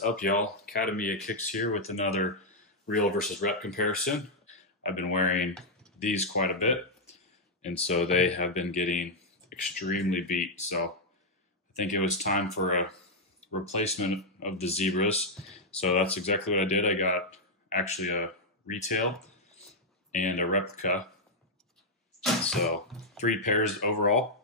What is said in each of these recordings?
is up, y'all? Academy of Kicks here with another real versus rep comparison. I've been wearing these quite a bit, and so they have been getting extremely beat. So I think it was time for a replacement of the zebras. So that's exactly what I did. I got actually a retail and a replica. So 3 pairs overall.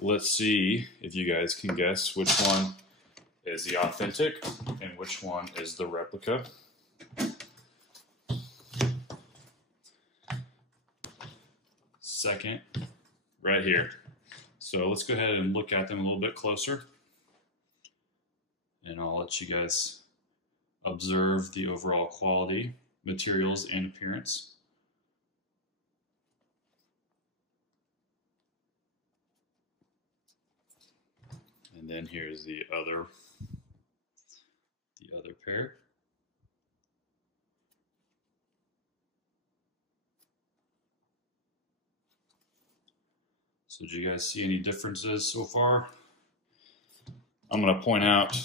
Let's see if you guys can guess which one is the authentic and which one is the replica. Second, right here. So let's go ahead and look at them a little bit closer, and I'll let you guys observe the overall quality, materials, and appearance. And then here's the other pair. So did you guys see any differences so far? I'm going to point out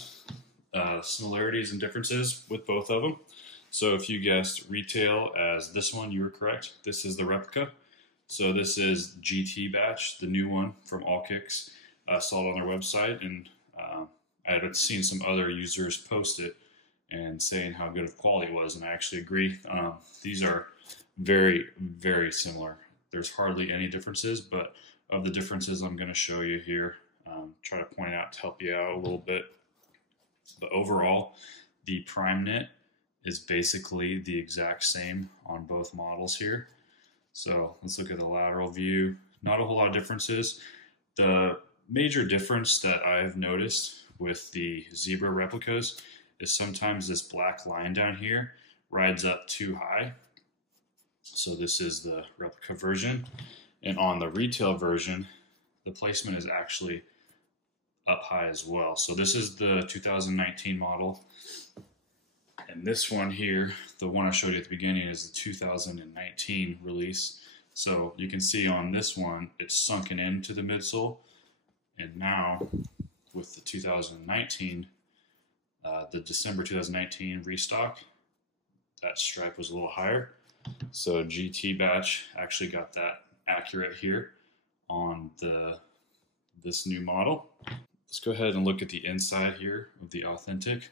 similarities and differences with both of them. So if you guessed retail as this one, you were correct. This is the replica. So this is GT batch, the new one from Allkicks. I saw it on their website, and I had seen some other users post it and saying how good of quality it was, and I actually agree. These are very, very similar. There's hardly any differences, but of the differences I'm going to show you here, try to point out to help you out a little bit. But overall, the prime knit is basically the exact same on both models here. So let's look at the lateral view. Not a whole lot of differences. The major difference that I've noticed with the zebra replicas is sometimes this black line down here rides up too high. So this is the replica version. And on the retail version, the placement is actually up high as well. So this is the 2019 model. And this one here, the one I showed you at the beginning, is the 2019 release. So you can see on this one, it's sunken into the midsole. And now with the 2019, the December 2019 restock, that stripe was a little higher. So GT batch actually got that accurate here on this new model. Let's go ahead and look at the inside here of the authentic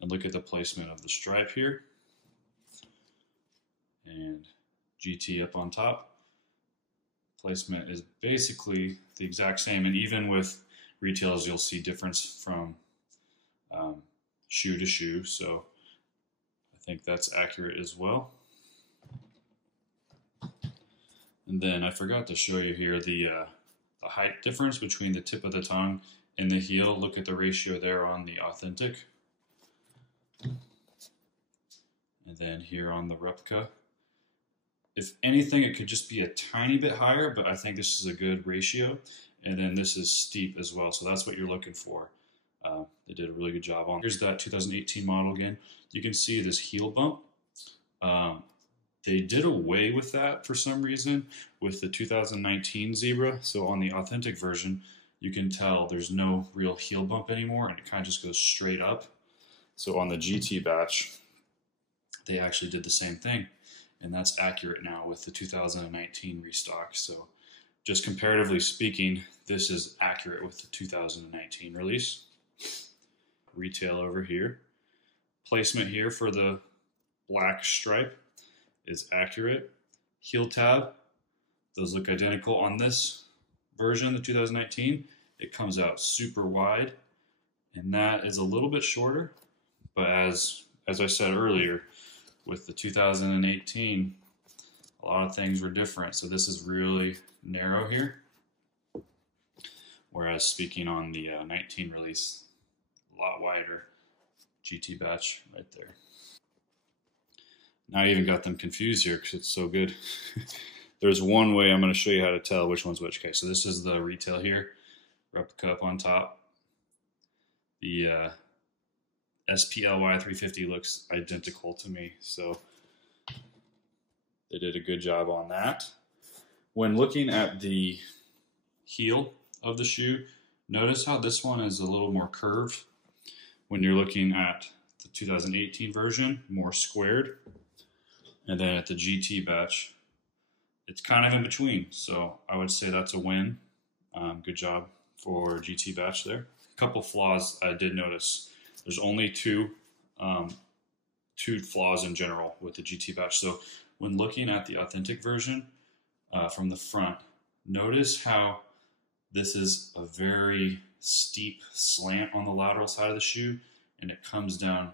and look at the placement of the stripe here. And GT up on top. Placement is basically the exact same, and even with retails you'll see difference from shoe to shoe, so I think that's accurate as well. And then I forgot to show you here the height difference between the tip of the tongue and the heel. Look at the ratio there on the authentic. And then here on the replica. If anything, it could just be a tiny bit higher, but I think this is a good ratio. And then this is steep as well, so that's what you're looking for. They did a really good job on. Here's that 2018 model again. You can see this heel bump. They did away with that for some reason with the 2019 Zebra. So on the authentic version, you can tell there's no real heel bump anymore, and it kind of just goes straight up. So on the GT batch, they actually did the same thing. And that's accurate now with the 2019 restock. So just comparatively speaking, this is accurate with the 2019 release. Retail over here. Placement here for the black stripe is accurate. Heel tab, those look identical on this version, the 2019. It comes out super wide, and that is a little bit shorter, but as I said earlier, with the 2018, a lot of things were different. So this is really narrow here. Whereas speaking on the 19 release, a lot wider. GT batch right there. Now I even got them confused here because it's so good. There's one way I'm going to show you how to tell which one's which. Okay, so this is the retail here. Replica up on top. The SPLY 350 looks identical to me, so they did a good job on that. When looking at the heel of the shoe, notice how this one is a little more curved. When you're looking at the 2018 version, more squared. And then at the GT batch, it's kind of in between. So I would say that's a win. Good job for GT batch there. A couple flaws I did notice. There's only two flaws in general with the GT batch. So when looking at the authentic version from the front, notice how this is a very steep slant on the lateral side of the shoe, and it comes down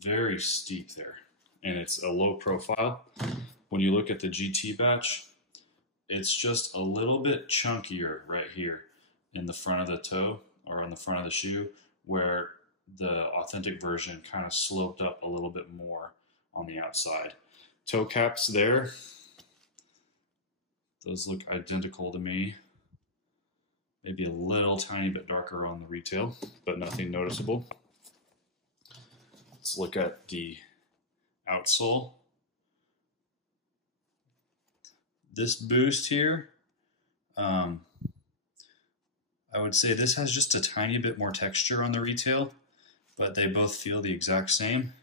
very steep there, and it's a low profile. When you look at the GT batch, it's just a little bit chunkier right here in the front of the toe or on the front of the shoe, where the authentic version kind of sloped up a little bit more on the outside. Toe caps there, those look identical to me. Maybe a little tiny bit darker on the retail, but nothing noticeable. Let's look at the outsole. This boost here, I would say this has just a tiny bit more texture on the retail, but they both feel the exact same.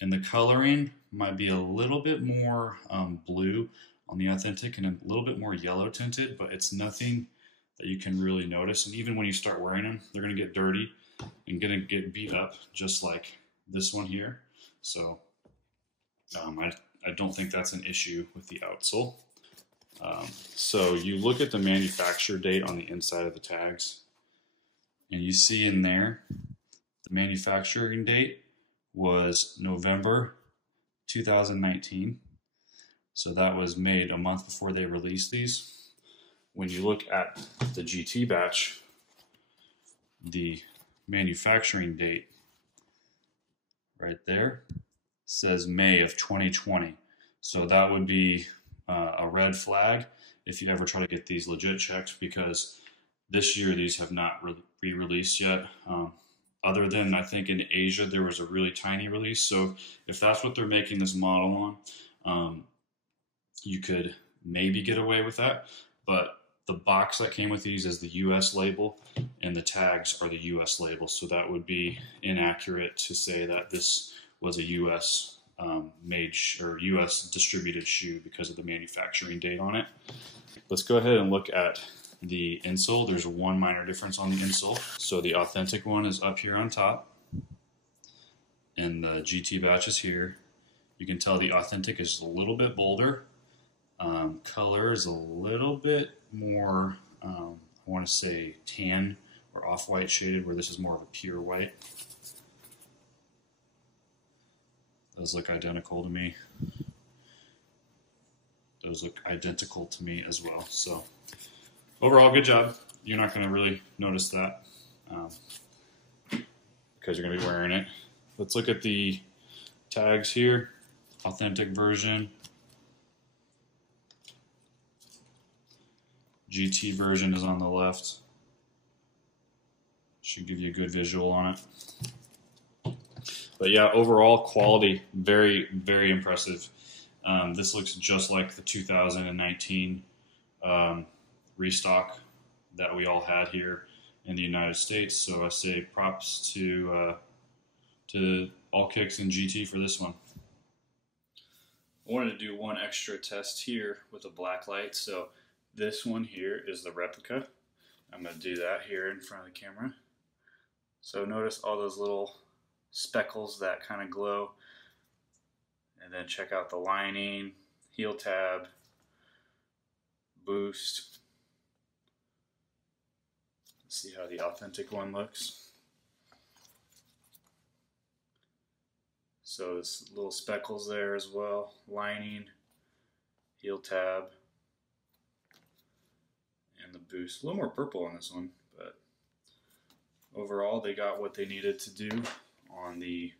And the coloring might be a little bit more blue on the authentic and a little bit more yellow tinted, but it's nothing that you can really notice. And even when you start wearing them, they're going to get dirty and going to get beat up, just like this one here. So I don't think that's an issue with the outsole. So you look at the manufacture date on the inside of the tags, and you see in there the manufacturing date was November 2019. So that was made a month before they released these. When you look at the GT batch, the manufacturing date right there says May of 2020. So that would be a red flag if you ever try to get these legit checked, because this year these have not re-released yet. Other than, I think in Asia there was a really tiny release. So if that's what they're making this model on, you could maybe get away with that. But the box that came with these is the US label, and the tags are the US label. So that would be inaccurate to say that this was a US made or US distributed shoe because of the manufacturing date on it. Let's go ahead and look at the insole. There's one minor difference on the insole. So the authentic one is up here on top, and the GT batch is here. You can tell the authentic is a little bit bolder. Color is a little bit more, I want to say tan or off-white shaded, where this is more of a pure white. Those look identical to me. Those look identical to me as well. So overall, good job. You're not going to really notice that because you're going to be wearing it. Let's look at the tags here. Authentic version. GT version is on the left. Should give you a good visual on it. But yeah, overall quality, very, very impressive. This looks just like the 2019 restock that we all had here in the United States. So I say props to Allkicks and GT for this one. I wanted to do one extra test here with a black light. So this one here is the replica. I'm going to do that here in front of the camera. So notice all those little speckles that kind of glow. And then check out the lining, heel tab, boost. Let's see how the authentic one looks. So there's little speckles there as well. Lining, heel tab, and the boost. A little more purple on this one, but overall they got what they needed to do on the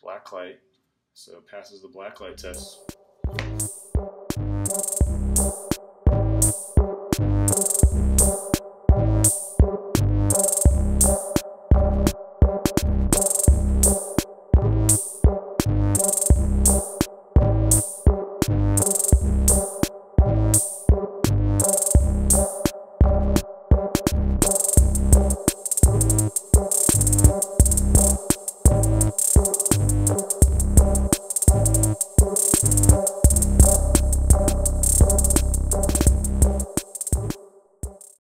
black light. So it passes the black light test.